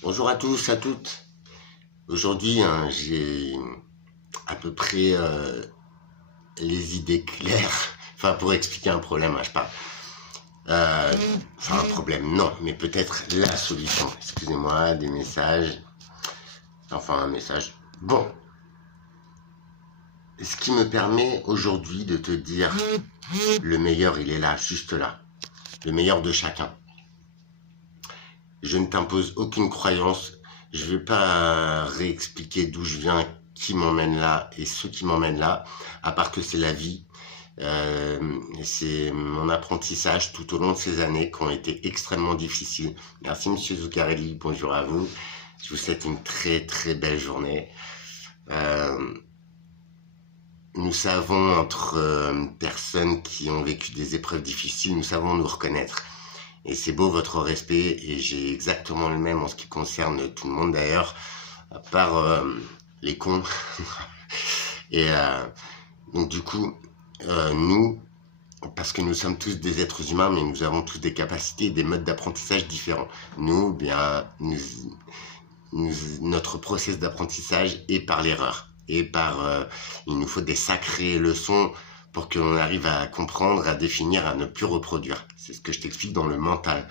Bonjour à tous, à toutes. Aujourd'hui, j'ai à peu près les idées claires. Enfin, pour expliquer un problème, je parle. Enfin, un problème, non, mais peut-être la solution. Excusez-moi, des messages. Enfin, un message. Bon, ce qui me permet aujourd'hui de te dire le meilleur, il est là, juste là. Le meilleur de chacun. Je ne t'impose aucune croyance. Je ne vais pas réexpliquer d'où je viens, qui m'emmène là et ceux qui m'emmènent là, à part que c'est la vie. C'est mon apprentissage tout au long de ces années qui ont été extrêmement difficiles. Merci Monsieur Zuccarelli, bonjour à vous. Je vous souhaite une très très belle journée. Nous savons, entre personnes qui ont vécu des épreuves difficiles, nous savons nous reconnaître. Et c'est beau votre respect, et j'ai exactement le même en ce qui concerne tout le monde d'ailleurs, à part les cons. Et donc du coup, nous, parce que nous sommes tous des êtres humains, mais nous avons tous des capacités et des modes d'apprentissage différents. Nous, bien, notre process d'apprentissage est par l'erreur. Et il nous faut des sacrées leçons pour qu'on arrive à comprendre, à définir, à ne plus reproduire. C'est ce que je t'explique dans le mental.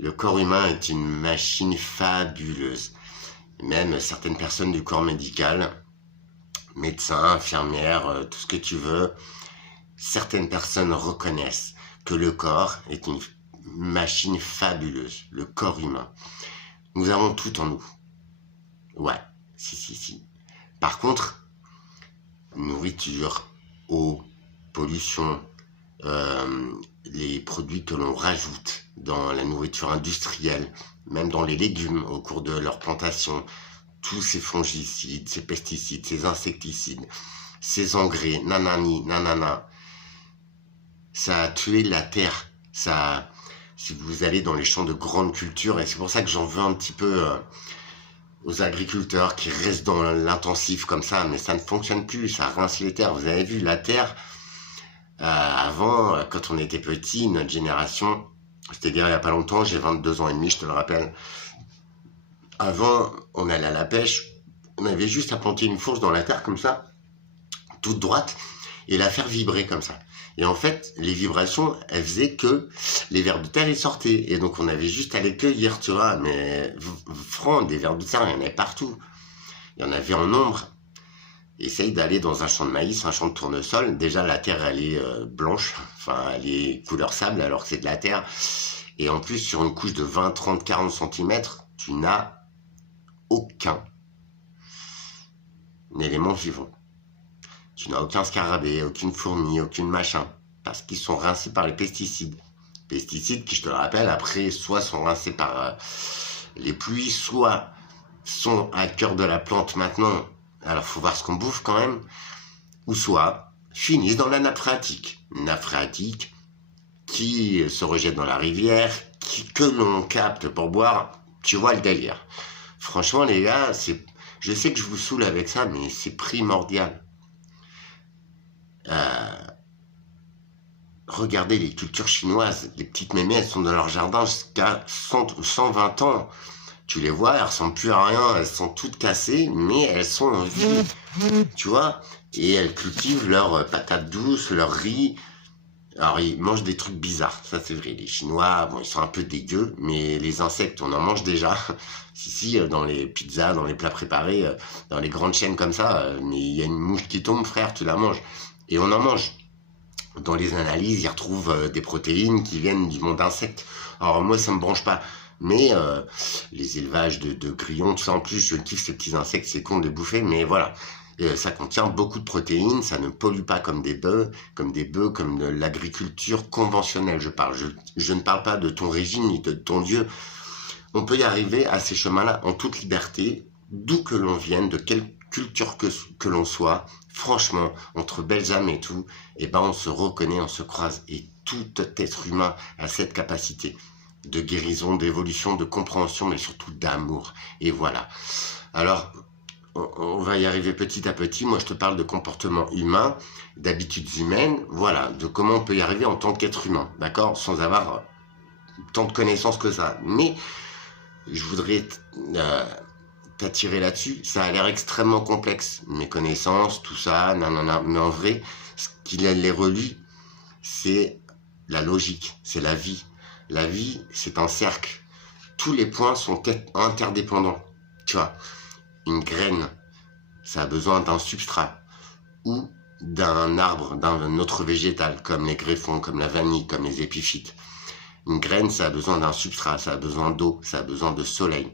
Le corps humain est une machine fabuleuse. Même certaines personnes du corps médical, médecins, infirmières, tout ce que tu veux, certaines personnes reconnaissent que le corps est une machine fabuleuse, le corps humain. Nous avons tout en nous. Ouais, si. Par contre, nourriture, eau, pollution, les produits que l'on rajoute dans la nourriture industrielle, même dans les légumes au cours de leur plantation, tous ces fongicides, ces pesticides, ces insecticides, ces engrais, nanani, nanana, ça a tué la terre. Ça, si vous allez dans les champs de grandes cultures, et c'est pour ça que j'en veux un petit peu aux agriculteurs qui restent dans l'intensif comme ça, mais ça ne fonctionne plus, ça rince les terres. Vous avez vu, la terre, avant, quand on était petit, notre génération, c'est-à-dire il n'y a pas longtemps, j'ai 22 ans et demi, je te le rappelle, avant, on allait à la pêche, on avait juste à planter une fourche dans la terre comme ça, toute droite, et la faire vibrer comme ça. Et en fait, les vibrations, elles faisaient que les vers de terre, ils sortaient. Et donc, on avait juste à les cueillir, tu vois. Mais franc, des vers de terre, il y en avait partout. Il y en avait en nombre. Essaye d'aller dans un champ de maïs, un champ de tournesol. Déjà, la terre, elle est blanche. Enfin, elle est couleur sable, alors que c'est de la terre. Et en plus, sur une couche de 20, 30, 40 centimètres, tu n'as aucun élément vivant. Tu n'as aucun scarabée, aucune fourmi, aucune machin. Parce qu'ils sont rincés par les pesticides. Pesticides qui, je te le rappelle, après, soit sont rincés par les pluies, soit sont à cœur de la plante maintenant. Alors, faut voir ce qu'on bouffe quand même. Ou soit finissent dans la nappe phréatique. Nappe phréatique qui se rejette dans la rivière, que l'on capte pour boire. Tu vois le délire. Franchement, les gars, je sais que je vous saoule avec ça, mais c'est primordial. Regardez les cultures chinoises, les petites mémés, elles sont dans leur jardin jusqu'à 100 ou 120 ans. Tu les vois, elles ressemblent plus à rien, elles sont toutes cassées, mais elles sont en vie, tu vois. Et elles cultivent leurs patates douces, leur riz. Alors, ils mangent des trucs bizarres, ça c'est vrai. Les Chinois, bon, ils sont un peu dégueux, mais les insectes, on en mange déjà. Si, dans les pizzas, dans les plats préparés, dans les grandes chaînes comme ça, mais il y a une mouche qui tombe, frère, tu la manges. Et on en mange. Dans les analyses, ils retrouvent des protéines qui viennent du monde insecte. Alors moi, ça me branche pas. Mais les élevages de grillons, tout ça, en plus, je kiffe ces petits insectes, c'est con de les bouffer, mais voilà. Ça contient beaucoup de protéines, ça ne pollue pas comme des bœufs, comme de l'agriculture conventionnelle, je parle. Je ne parle pas de ton régime ni de ton Dieu. On peut y arriver à ces chemins-là en toute liberté, d'où que l'on vienne, de quelle culture que l'on soit. Franchement, entre belles âmes et tout, on se reconnaît, on se croise. Et tout être humain a cette capacité de guérison, d'évolution, de compréhension, mais surtout d'amour. Et voilà. Alors, on va y arriver petit à petit. Moi, je te parle de comportement humain, d'habitudes humaines, voilà, de comment on peut y arriver en tant qu'être humain, d'accord, sans avoir tant de connaissances que ça. Mais je voudrais t'attirer là-dessus. Ça a l'air extrêmement complexe, mes connaissances, tout ça, nanana. Mais en vrai, ce qui les relie, c'est la logique, c'est la vie. La vie, c'est un cercle. Tous les points sont interdépendants. Tu vois, une graine, ça a besoin d'un substrat ou d'un arbre, d'un autre végétal, comme les greffons, comme la vanille, comme les épiphytes. Une graine, ça a besoin d'un substrat, ça a besoin d'eau, ça a besoin de soleil.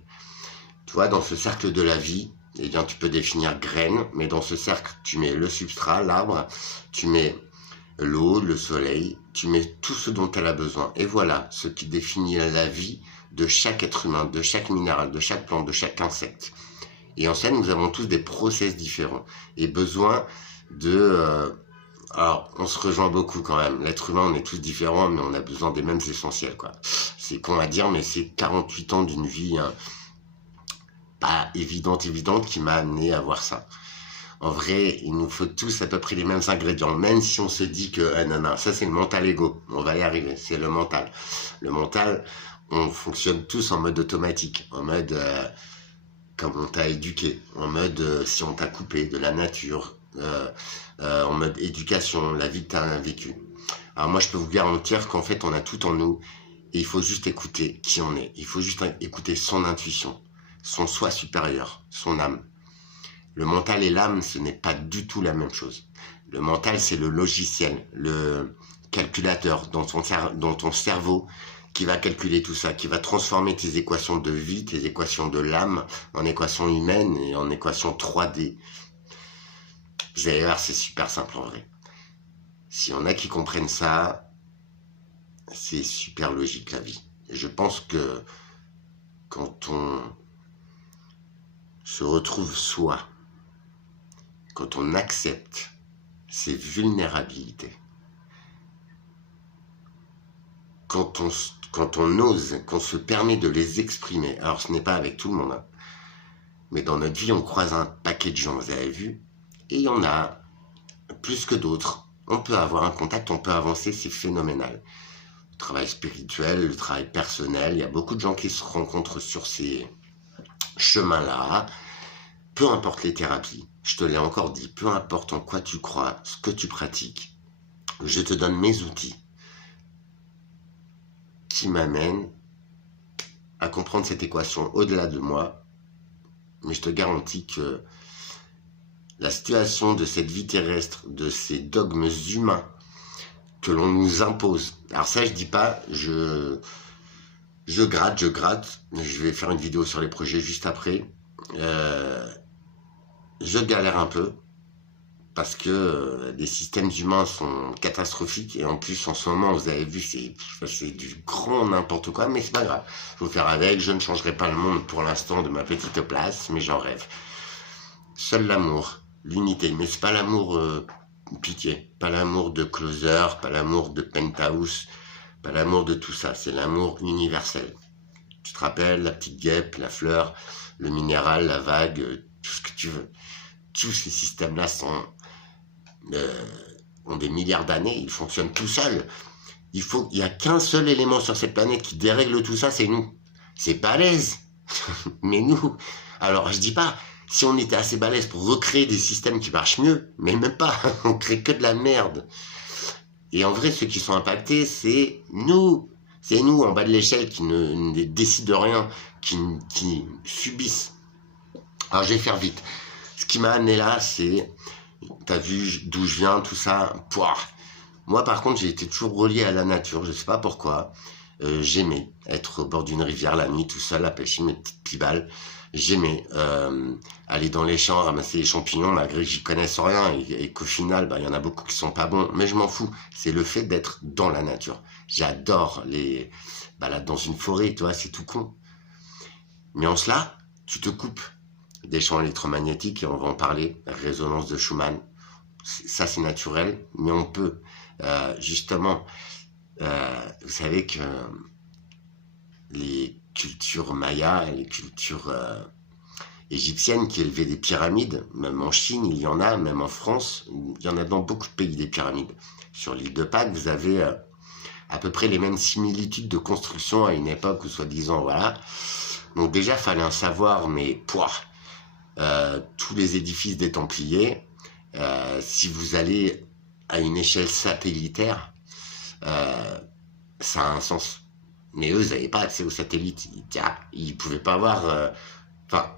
Tu vois, dans ce cercle de la vie, eh bien, tu peux définir graine, mais dans ce cercle, tu mets le substrat, l'arbre, tu mets l'eau, le soleil, tu mets tout ce dont elle a besoin. Et voilà ce qui définit la vie de chaque être humain, de chaque minéral, de chaque plante, de chaque insecte. Et en scène, nous avons tous des process différents et besoin de... alors, on se rejoint beaucoup quand même. L'être humain, on est tous différents, mais on a besoin des mêmes essentiels, quoi. C'est con à dire, mais c'est 48 ans d'une vie pas évidente, qui m'a amené à voir ça. En vrai, il nous faut tous à peu près les mêmes ingrédients, même si on se dit que, non, ça c'est le mental ego, on va y arriver, c'est le mental. Le mental, on fonctionne tous en mode automatique, en mode comme on t'a éduqué, en mode si on t'a coupé de la nature, en mode éducation, la vie que t'as vécue. Alors moi je peux vous garantir qu'en fait on a tout en nous, et il faut juste écouter qui on est, il faut juste écouter son intuition, son soi supérieur, son âme. Le mental et l'âme, ce n'est pas du tout la même chose. Le mental, c'est le logiciel, le calculateur dans ton cerveau qui va calculer tout ça, qui va transformer tes équations de vie, tes équations de l'âme en équations humaines et en équations 3D. Vous allez voir, c'est super simple en vrai. Si on a qui comprennent ça, c'est super logique la vie. Et je pense que quand on se retrouve soi, quand on accepte ses vulnérabilités, quand on ose, qu'on se permet de les exprimer, alors ce n'est pas avec tout le monde, hein, mais dans notre vie, on croise un paquet de gens, vous avez vu, et il y en a plus que d'autres. On peut avoir un contact, on peut avancer, c'est phénoménal. Le travail spirituel, le travail personnel, il y a beaucoup de gens qui se rencontrent sur ces chemins-là, peu importe les thérapies. Je te l'ai encore dit, peu importe en quoi tu crois, ce que tu pratiques, je te donne mes outils qui m'amènent à comprendre cette équation au-delà de moi. Mais je te garantis que la situation de cette vie terrestre, de ces dogmes humains que l'on nous impose. Alors ça, je dis pas, je gratte, je vais faire une vidéo sur les projets juste après. Je galère un peu parce que les systèmes humains sont catastrophiques et en plus en ce moment vous avez vu c'est du grand n'importe quoi, mais c'est pas grave, je vais faire avec, je ne changerai pas le monde pour l'instant de ma petite place, mais j'en rêve. Seul l'amour, l'unité, mais c'est pas l'amour pitié, pas l'amour de Closer, pas l'amour de Penthouse, pas l'amour de tout ça, c'est l'amour universel. Tu te rappelles, la petite guêpe, la fleur, le minéral, la vague, tout ce que tu veux. Tous ces systèmes-là ont des milliards d'années, ils fonctionnent tout seuls. Il n'y a qu'un seul élément sur cette planète qui dérègle tout ça, c'est nous. C'est balèze. Mais nous, alors je dis pas, si on était assez balèze pour recréer des systèmes qui marchent mieux, mais même pas, on crée que de la merde. Et en vrai, ceux qui sont impactés, c'est nous. C'est nous, en bas de l'échelle, qui ne décident rien, qui subissent. Alors je vais faire vite. Ce qui m'a amené là, c'est, t'as vu d'où je viens, tout ça, pouah. Moi par contre, j'ai été toujours relié à la nature, je sais pas pourquoi. J'aimais être au bord d'une rivière la nuit, tout seul, à pêcher mes petites pibales. J'aimais aller dans les champs, ramasser les champignons, malgré que j'y connaisse rien, et qu'au final, bah, y en a beaucoup qui sont pas bons, mais je m'en fous. C'est le fait d'être dans la nature. J'adore les balades dans une forêt, tu vois, c'est tout con. Mais en cela, tu te coupes des champs électromagnétiques, et on va en parler, la résonance de Schumann, ça c'est naturel, mais on peut, justement, vous savez que les cultures mayas, les cultures égyptiennes qui élevaient des pyramides, même en Chine il y en a, même en France, il y en a dans beaucoup de pays des pyramides. Sur l'île de Pâques, vous avez à peu près les mêmes similitudes de construction à une époque où soi-disant, voilà, Donc déjà, fallait un savoir, mais pouah, tous les édifices des Templiers, si vous allez à une échelle satellitaire, ça a un sens. Mais eux, ils n'avaient pas accès aux satellites. Ils pouvaient pas avoir... Enfin,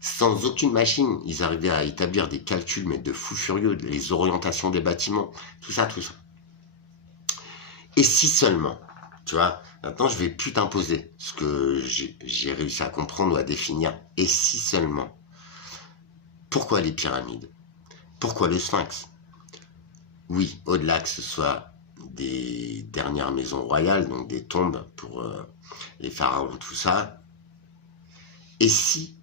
sans aucune machine, ils arrivaient à établir des calculs, mais de fous furieux, les orientations des bâtiments, tout ça, tout ça. Et si seulement, tu vois, maintenant je vais plus t'imposer ce que j'ai réussi à comprendre ou à définir. Et si seulement, pourquoi les pyramides? Pourquoi le Sphinx? Oui, au-delà que ce soit des dernières maisons royales, donc des tombes pour les pharaons, tout ça. Et si